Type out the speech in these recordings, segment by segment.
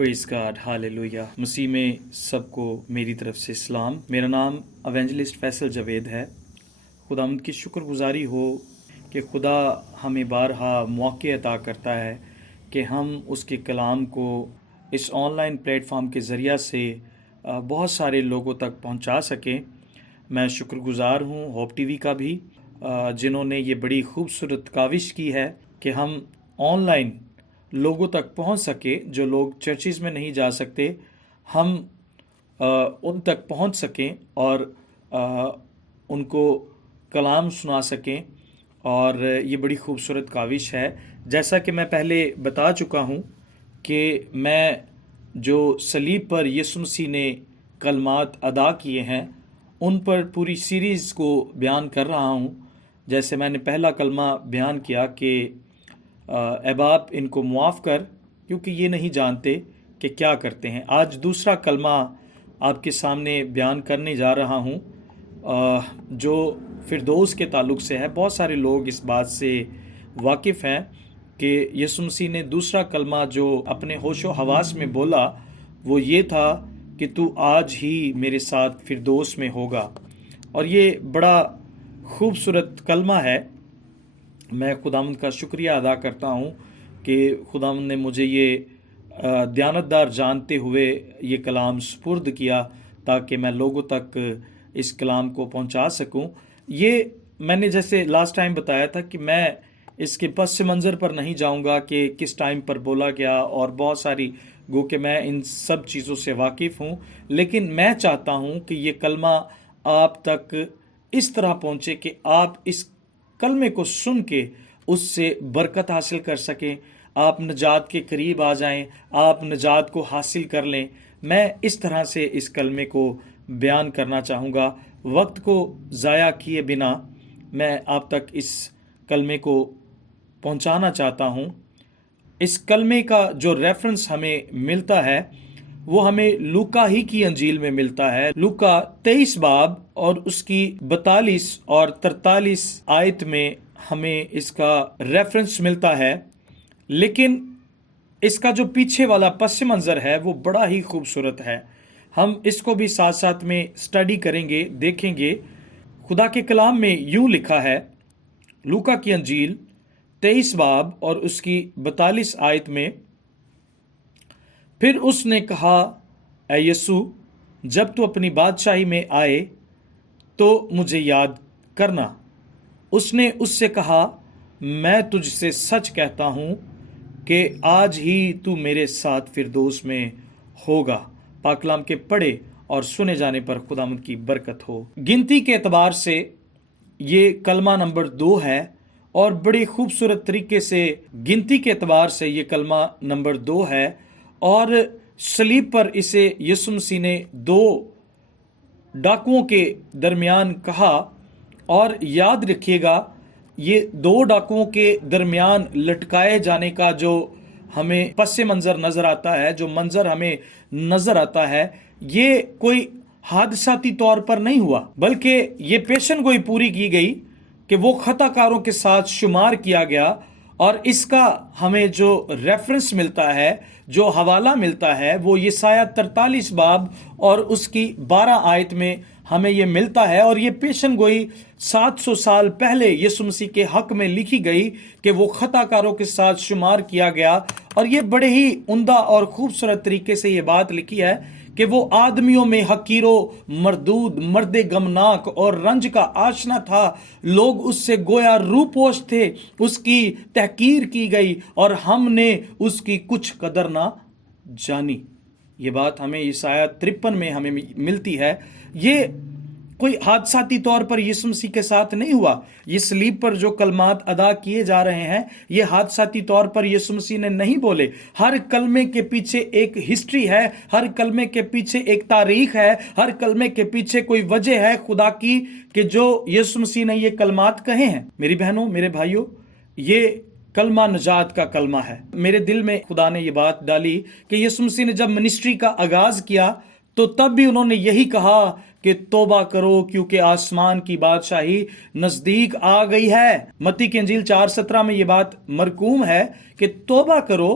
Praise God, hallelujah. मसीह में सबको मेरी तरफ से सलाम। मेरा नाम एवेंजलिस्ट फैसल जावेद है। खुदावंद की शुक्रगुजारी हो कि खुदा हमें बारहा मौके अता करता है कि हम उसके कलाम को इस ऑनलाइन प्लेटफॉर्म के ज़रिया से बहुत सारे लोगों तक पहुंचा सकें। मैं शुक्रगुजार हूं होप टीवी का भी, जिन्होंने ये बड़ी खूबसूरत काविश की है कि हम ऑनलाइन लोगों तक पहुंच सके। जो लोग चर्चिज़ में नहीं जा सकते, हम उन तक पहुंच सकें और उनको कलाम सुना सकें। और ये बड़ी खूबसूरत काविश है। जैसा कि मैं पहले बता चुका हूं कि मैं जो सलीब पर यीशु मसीह ने कलमात अदा किए हैं, उन पर पूरी सीरीज़ को बयान कर रहा हूं। जैसे मैंने पहला कलमा बयान किया कि ऐ बाप इनको मुआफ़ कर, क्योंकि ये नहीं जानते कि क्या करते हैं। आज दूसरा कलमा आपके सामने बयान करने जा रहा हूँ, जो फिरदौस के ताल्लुक़ से है। बहुत सारे लोग इस बात से वाकिफ़ हैं कि यीशु मसीह ने दूसरा कलमा जो अपने होशो हवास में बोला, वो ये था कि तू आज ही मेरे साथ फिरदौस में होगा। और ये बड़ा खूबसूरत कलमा है। मैं खुदावंद का शुक्रिया अदा करता हूँ कि खुदावंद ने मुझे ये दयानतदार जानते हुए ये कलाम सुपुर्द किया ताकि मैं लोगों तक इस कलाम को पहुँचा सकूँ। ये मैंने जैसे लास्ट टाइम बताया था कि मैं इसके पस मंज़र पर नहीं जाऊँगा कि किस टाइम पर बोला गया, और बहुत सारी गो कि मैं इन सब चीज़ों से वाकिफ़ हूँ। लेकिन मैं चाहता हूँ कि ये कलमा आप तक इस तरह पहुँचे कि आप इस कलमे को सुन के उससे बरकत हासिल कर सकें, आप नजात के करीब आ जाएं, आप नजात को हासिल कर लें। मैं इस तरह से इस कलमे को बयान करना चाहूँगा। वक्त को ज़ाया किए बिना मैं आप तक इस कलमे को पहुँचाना चाहता हूँ। इस कलमे का जो रेफरेंस हमें मिलता है वो हमें लूका ही की अंजील में मिलता है। लूका 23 बाब और उसकी 42 और 43 आयत में हमें इसका रेफरेंस मिलता है। लेकिन इसका जो पीछे वाला पस मंज़र है वो बड़ा ही खूबसूरत है। हम इसको भी साथ साथ में स्टडी करेंगे, देखेंगे। खुदा के कलाम में यूं लिखा है, लूका की अंजील 23 बाब और उसकी 42 आयत में, फिर उसने कहा, ऐ यीशु, जब तू अपनी बादशाही में आए तो मुझे याद करना। उसने उससे कहा, मैं तुझसे सच कहता हूँ कि आज ही तू मेरे साथ फिरदौस में होगा। पाकलाम के पढ़े और सुने जाने पर खुदावंद की बरकत हो। गिनती के एतबार से ये कलमा नंबर 2 है, और बड़ी खूबसूरत तरीके से गिनती के एतबार से ये कलमा नंबर 2 है। और सलीब पर इसे यीशु मसीह ने 2 डाकुओं के दरमियान कहा। और याद रखिएगा, ये 2 डाकुओं के दरमियान लटकाए जाने का जो हमें पस मंज़र नज़र आता है, जो मंज़र हमें नज़र आता है, ये कोई हादसाती तौर पर नहीं हुआ, बल्कि ये पेशन गोई पूरी की गई कि वो खताकारों के साथ शुमार किया गया। और इसका हमें जो रेफरेंस मिलता है, जो हवाला मिलता है, वो यशायाह 43 बाब और उसकी 12 आयत में हमें ये मिलता है। और ये पेशन गोई 700 साल पहले यीशु मसीह के हक में लिखी गई कि वो खताकारों के साथ शुमार किया गया। और ये बड़े ही उम्दा और खूबसूरत तरीके से ये बात लिखी है कि वो आदमियों में हकीरो, मरदूद, मर्दे गमनाक और रंज का आशना था। लोग उससे गोया रूपोश थे, उसकी तहकीर की गई और हमने उसकी कुछ कदर ना जानी। ये बात हमें यशायाह 53 में हमें मिलती है। ये कोई हादसाती तौर पर यीशु मसीह के साथ नहीं हुआ। ये सलीब पर जो कलमात अदा किए जा रहे हैं, ये हादसाती तौर पर यीशु मसीह ने नहीं बोले। हर कलमे के पीछे एक हिस्ट्री है, हर कलमे के पीछे एक तारीख है, हर कलमे के पीछे कोई वजह है खुदा की कि जो यीशु मसीह ने ये कलमात कहे हैं। मेरी बहनों, मेरे भाइयों, ये कलमा नजात का कलमा है। मेरे दिल में खुदा ने ये बात डाली कि यीशु मसीह ने जब मिनिस्ट्री का आगाज किया तो तब भी उन्होंने यही कहा कि तौबा करो क्योंकि आसमान की बादशाही नजदीक आ गई है। मत्ती की अंजील 4:17 में ये बात मरकूम है कि तौबा करो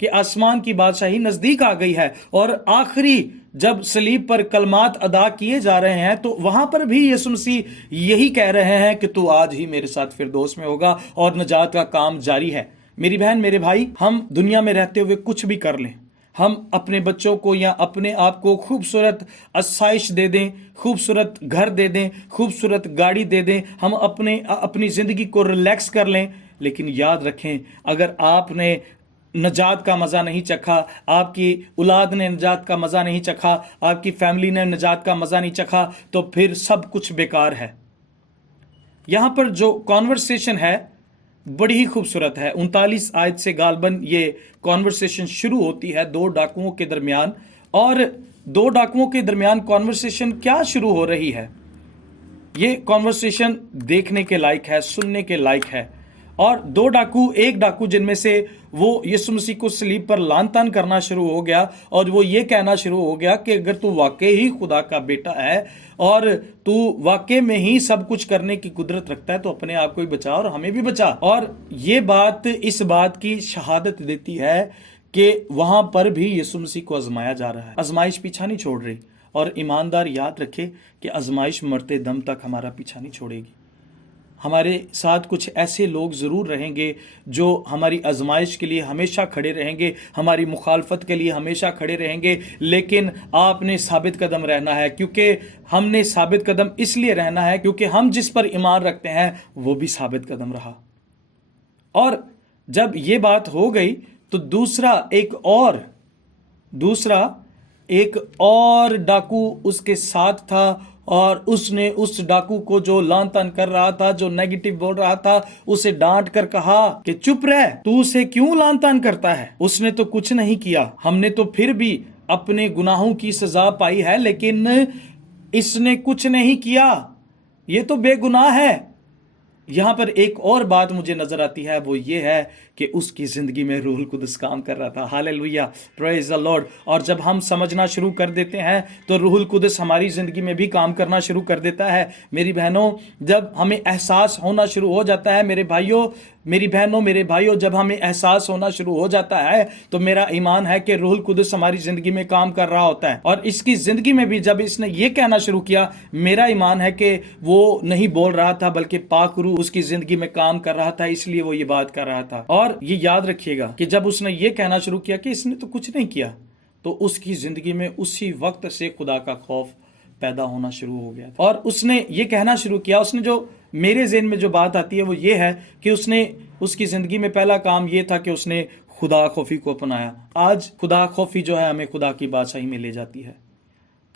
کہ आसमान की बादशाही नजदीक आ गई है। और आखिरी जब सलीब पर कलमात अदा किए जा रहे हैं तो वहां पर भी यीशु मसीह यही कह रहे हैं कि तू आज ही मेरे साथ फिरदौस में होगा और निजात का काम जारी है। मेरी बहन मेरे भाई, हम दुनिया में रहते हुए कुछ भी कर लें, हम अपने बच्चों को या अपने आप को खूबसूरत आसाइश दे दें, खूबसूरत घर दे दें, खूबसूरत गाड़ी दे दें, हम अपनी ज़िंदगी को रिलैक्स कर लें, लेकिन याद रखें अगर आपने नजात का मज़ा नहीं चखा, आपकी औलाद ने नजात का मज़ा नहीं चखा, आपकी फैमिली ने नजात का मज़ा नहीं चखा, तो फिर सब कुछ बेकार है। यहाँ पर जो कॉन्वर्सेशन है बड़ी ही खूबसूरत है। 39 आयत से गालबन ये कॉन्वर्सेशन शुरू होती है दो डाकुओं के दरमियान। और दो डाकुओं के दरमियान कॉन्वर्सेशन क्या शुरू हो रही है, ये कॉन्वर्सेशन देखने के लायक है, सुनने के लायक है। और दो डाकू, एक डाकू जिनमें से वो यीशु मसीह को सलीब पर लान तान करना शुरू हो गया और वो ये कहना शुरू हो गया कि अगर तू वाकई ही खुदा का बेटा है और तू वाकई में ही सब कुछ करने की कुदरत रखता है तो अपने आप को ही बचा और हमें भी बचा। और ये बात इस बात की शहादत देती है कि वहां पर भी यीशु मसीह को आजमाया जा रहा है। आजमाइश पीछा नहीं छोड़ रही। और ईमानदार याद रखे कि आजमाइश मरते दम तक हमारा पीछा नहीं छोड़ेगी। हमारे साथ कुछ ऐसे लोग ज़रूर रहेंगे जो हमारी आजमाइश के लिए हमेशा खड़े रहेंगे, हमारी मुखालफत के लिए हमेशा खड़े रहेंगे, लेकिन आपने साबित कदम रहना है। क्योंकि हमने साबित कदम इसलिए रहना है क्योंकि हम जिस पर ईमान रखते हैं वो भी साबित कदम रहा। और जब ये बात हो गई तो दूसरा एक और डाकू उसके साथ था और उसने उस डाकू को जो लान तान कर रहा था, जो नेगेटिव बोल रहा था, उसे डांट कर कहा कि चुप रह, तू उसे क्यों लान तान करता है, उसने तो कुछ नहीं किया, हमने तो फिर भी अपने गुनाहों की सजा पाई है, लेकिन इसने कुछ नहीं किया, ये तो बेगुनाह है। यहाँ पर एक और बात मुझे नजर आती है, वो ये है कि उसकी जिंदगी में रूहुल कुदस काम कर रहा था। Hallelujah, praise the Lord. और जब हम समझना शुरू कर देते हैं तो रूहुल कुदस हमारी जिंदगी में भी काम करना शुरू कर देता है। मेरी बहनों, जब हमें एहसास होना शुरू हो जाता है, मेरे भाइयों, मेरी बहनों, मेरे भाइयों, जब हमें एहसास होना शुरू हो जाता है तो मेरा ईमान है कि रूहुल कुदस हमारी जिंदगी में काम कर रहा होता है। और इसकी जिंदगी में भी जब इसने ये कहना शुरू किया, मेरा ईमान है कि वो नहीं बोल रहा था बल्कि पाक रूह उसकी जिंदगी में काम कर रहा था, इसलिए वो ये बात कर रहा था। और ये याद रखिएगा कि जब उसने ये कहना शुरू किया कि इसने तो कुछ नहीं किया, तो उसकी जिंदगी में उसी वक्त से खुदा का खौफ पैदा होना शुरू हो गया। और उसने ये कहना शुरू किया, उसने जो मेरे ज़हन में जो बात आती है वो ये है कि उसकी ज़िंदगी में पहला काम ये था कि उसने खुदा खौफी को अपनाया। आज खुदा खौफी जो है हमें खुदा की बादशाही में ले जाती है।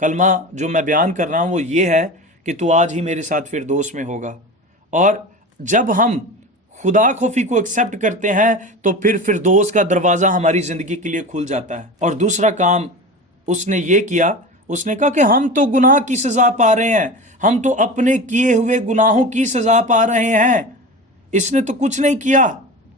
कलमा जो मैं बयान कर रहा हूँ वो ये है कि तू आज ही मेरे साथ फिरदौस में होगा। और जब हम खुदा खौफी को एक्सेप्ट करते हैं तो फिर फिरदौस का दरवाज़ा हमारी ज़िंदगी के लिए खुल जाता है। और दूसरा काम उसने ये किया, उसने कहा कि हम तो गुनाह की सज़ा पा रहे हैं, हम तो अपने किए हुए गुनाहों की सज़ा पा रहे हैं, इसने तो कुछ नहीं किया।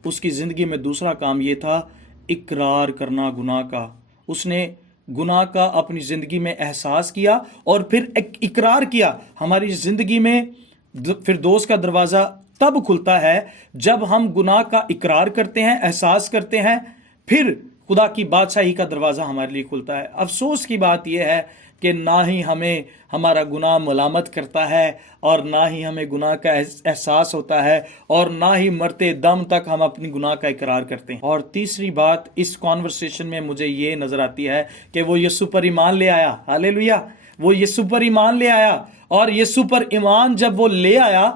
उसकी ज़िंदगी में दूसरा काम ये था, इकरार करना गुनाह का। उसने गुनाह का अपनी ज़िंदगी में एहसास किया और फिर इकरार किया। हमारी ज़िंदगी में फिरदौस का दरवाज़ा तब खुलता है जब हम गुनाह का इकरार करते हैं, एहसास करते हैं, फिर खुदा की बादशाही का दरवाज़ा हमारे लिए खुलता है। अफसोस की बात यह है कि ना ही हमें हमारा गुनाह मलामत करता है और ना ही हमें गुनाह का एहसास होता है और ना ही मरते दम तक हम अपनी गुनाह का इकरार करते हैं। और तीसरी बात इस कॉन्वर्सेशन में मुझे ये नज़र आती है कि वो यीशु पर ईमान ले आया। हालेलुया, वो यीशु पर ईमान ले आया। और यीशु पर ईमान जब वो ले आया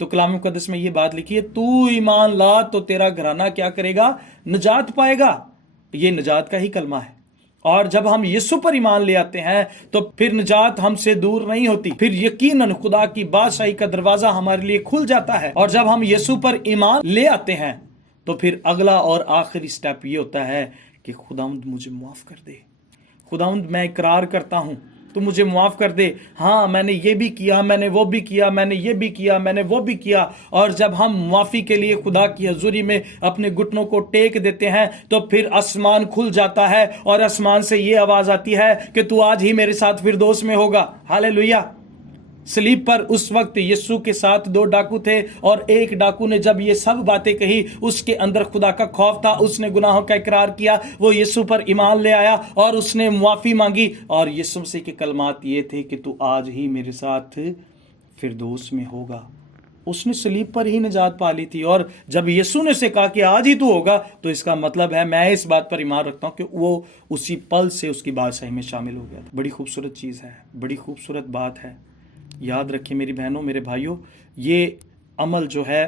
तो कलाम मुकद्दस में ये बात लिखी है, तू ईमान ला तो तेरा घराना क्या करेगा, निजात पाएगा। ये निजात का ही कलमा है। और जब हम यीशु पर ईमान ले आते हैं तो फिर निजात हमसे दूर नहीं होती, फिर यकीनन खुदा की बादशाही का दरवाजा हमारे लिए खुल जाता है। और जब हम यीशु पर ईमान ले आते हैं तो फिर अगला और आखिरी स्टेप ये होता है कि खुदावंद मुझे माफ कर दे, खुदावंद मैं इकरार करता हूं, तो मुझे माफ़ कर दे। हाँ, मैंने ये भी किया, मैंने वो भी किया, मैंने ये भी किया, मैंने वो भी किया। और जब हम माफ़ी के लिए खुदा की हजूरी में अपने घुटनों को टेक देते हैं तो फिर आसमान खुल जाता है और आसमान से ये आवाज़ आती है कि तू आज ही मेरे साथ फिरदौस में होगा। हालेलुया। सलीब पर उस वक्त यीशु के साथ 2 डाकू थे और एक डाकू ने जब ये सब बातें कही, उसके अंदर खुदा का खौफ था, उसने गुनाहों का इकरार किया, वो यीशु पर ईमान ले आया और उसने मुआफ़ी मांगी। और यीशु मसीह के कलमात ये थे कि तू आज ही मेरे साथ फिरदौस में होगा। उसने सलीब पर ही निजात पा ली थी। और जब यीशु ने उसे कहा कि आज ही तू होगा, तो इसका मतलब है, मैं इस बात पर ईमान रखता हूं कि वो उसी पल से उसकी बादशाही में शामिल हो गया था। बड़ी खूबसूरत चीज़ है, बड़ी खूबसूरत बात है। याद रखिए मेरी बहनों, मेरे भाइयों, ये अमल जो है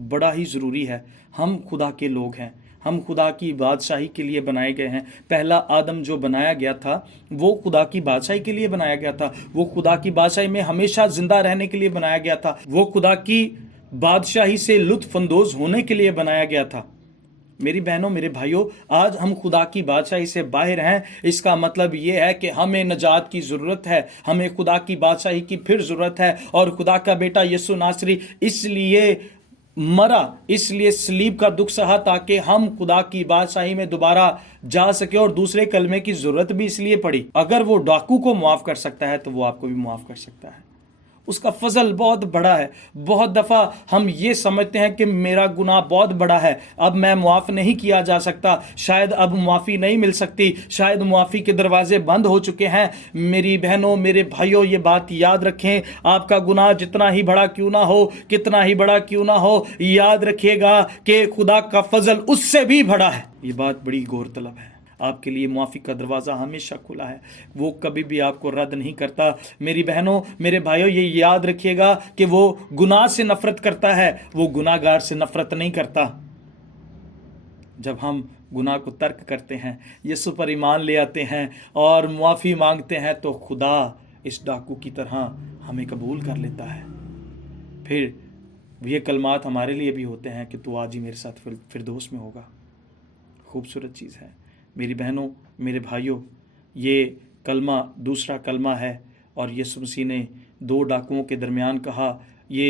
बड़ा ही ज़रूरी है। हम खुदा के लोग हैं, हम खुदा की बादशाही के लिए बनाए गए हैं। पहला आदम जो बनाया गया था वो खुदा की बादशाही के लिए बनाया गया था, वो खुदा की बादशाही में हमेशा जिंदा रहने के लिए बनाया गया था, वो खुदा की बादशाही से लुत्फ अंदोज होने के लिए बनाया गया था। मेरी बहनों, मेरे भाइयों, आज हम खुदा की बादशाही से बाहर हैं। इसका मतलब ये है कि हमें नजात की ज़रूरत है, हमें खुदा की बादशाही की फिर ज़रूरत है। और खुदा का बेटा यीशु नासरी इसलिए मरा, इसलिए सलीब का दुख सहा ताकि हम खुदा की बादशाही में दोबारा जा सके। और दूसरे कलमे की ज़रूरत भी इसलिए पड़ी। अगर वो डाकू को मुआफ़ कर सकता है तो वो आपको भी मुआफ़ कर सकता है। उसका फजल बहुत बड़ा है। बहुत दफ़ा हम ये समझते हैं कि मेरा गुनाह बहुत बड़ा है, अब मैं मुआफ़ नहीं किया जा सकता, शायद अब मुआफ़ी नहीं मिल सकती, शायद मुआफ़ी के दरवाजे बंद हो चुके हैं। मेरी बहनों, मेरे भाइयों, ये बात याद रखें, आपका गुनाह जितना ही बड़ा क्यों ना हो, कितना ही बड़ा क्यों ना हो, याद रखिएगा कि खुदा का फजल उससे भी बड़ा है। ये बात बड़ी गौरतलब है। आपके लिए मुआफ़ी का दरवाज़ा हमेशा खुला है, वो कभी भी आपको रद्द नहीं करता। मेरी बहनों, मेरे भाइयों, ये याद रखिएगा कि वो गुनाह से नफ़रत करता है, वो गुनाहगार से नफ़रत नहीं करता। जब हम गुनाह को तर्क करते हैं, यीशु पर ईमान ले आते हैं और मुआफ़ी मांगते हैं, तो खुदा इस डाकू की तरह हमें कबूल कर लेता है। फिर ये कलमात हमारे लिए भी होते हैं कि तू आज ही मेरे साथ फिरदौस में होगा। खूबसूरत चीज़ है मेरी बहनों, मेरे भाइयों। ये कलमा दूसरा कलमा है और यीशु मसीह ने 2 डाकुओं के दरमियान कहा। ये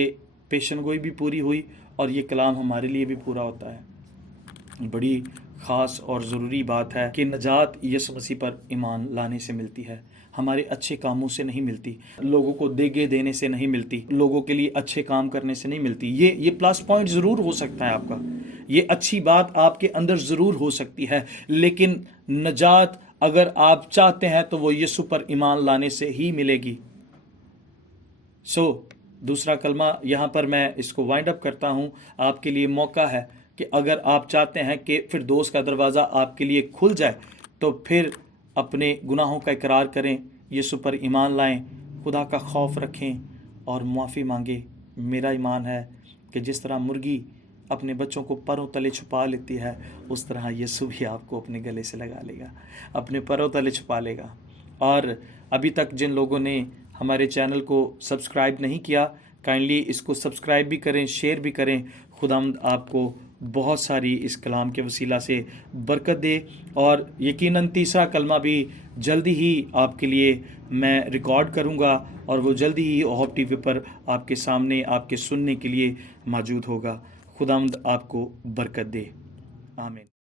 पेशनगोई भी पूरी हुई और ये कलाम हमारे लिए भी पूरा होता है। बड़ी ख़ास और ज़रूरी बात है कि नजात यीशु मसीह पर ईमान लाने से मिलती है, हमारे अच्छे कामों से नहीं मिलती, लोगों को देगे देने से नहीं मिलती, लोगों के लिए अच्छे काम करने से नहीं मिलती। ये प्लस पॉइंट ज़रूर हो सकता है आपका, ये अच्छी बात आपके अंदर ज़रूर हो सकती है, लेकिन नजात अगर आप चाहते हैं तो वो यीशु पर ईमान लाने से ही मिलेगी। दूसरा कलमा यहाँ पर मैं इसको वाइंड अप करता हूँ। आपके लिए मौका है कि अगर आप चाहते हैं कि फिरदौस का दरवाज़ा आपके लिए खुल जाए, तो फिर अपने गुनाहों का इकरार करें, यीशु पर ईमान लाएं, खुदा का खौफ रखें और मुआफ़ी मांगें। मेरा ईमान है कि जिस तरह मुर्गी अपने बच्चों को परों तले छुपा लेती है, उस तरह यीशु भी आपको अपने गले से लगा लेगा, अपने परों तले छुपा लेगा। और अभी तक जिन लोगों ने हमारे चैनल को सब्सक्राइब नहीं किया, काइंडली इसको सब्सक्राइब भी करें, शेयर भी करें। खुदावंद आपको बहुत सारी इस कलाम के वसीला से बरकत दे। और यकीनन तीसरा कलमा भी जल्दी ही आपके लिए मैं रिकॉर्ड करूंगा और वो जल्दी ही होप टीवी पर आपके सामने आपके सुनने के लिए मौजूद होगा। खुदावंद आपको बरकत दे। आमीन।